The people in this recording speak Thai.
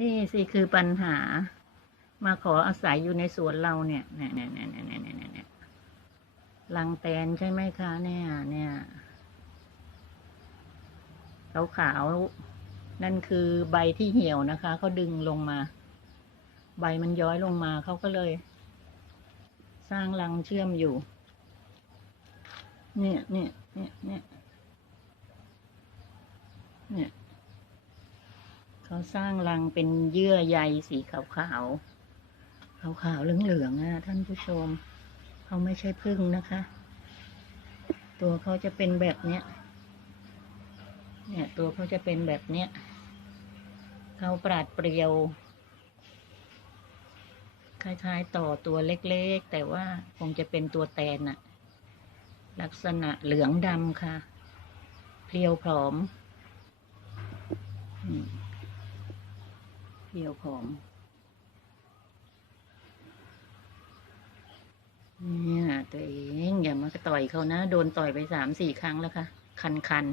นี่สิคือปัญหา มาขออาศัยอยู่ในสวนเราเนี่ยเนี่ยเนี่ยเนี่ยเนี่ยลังแตนใช่ไหมคะเนี่ย เนี่ยขาขาวนั่นคือใบที่เหี่ยวนะคะเขาดึงลงมา ใบมันย้อยลงมาเขาก็เลย สร้างรังเชื่อมอยู่ เนี่ยเนี่ยเนี่ยเนี่ยเนี่ย เขาสร้างรังเป็นเยื่อใยสีขาวขาวขาวขาวๆเหลืองๆอะท่านผู้ชม เขาไม่ใช่พึ่งนะคะ ตัวเขาจะเป็นแบบเนี้ย เนี่ย ตัวเขาจะเป็นแบบเนี้ยเขาปราดเปรียว คล้ายๆต่อตัวเล็กๆ แต่ว่าคงจะเป็นตัวแตนอะลักษณะเหลืองดำค่ะ เพรียวผอม อืม พียวผอมเนี่ยตัวเองอย่ามาต่อยเขานะ โดนต่อยไปสามสี่ครั้งแล้วค่ะ คันคัน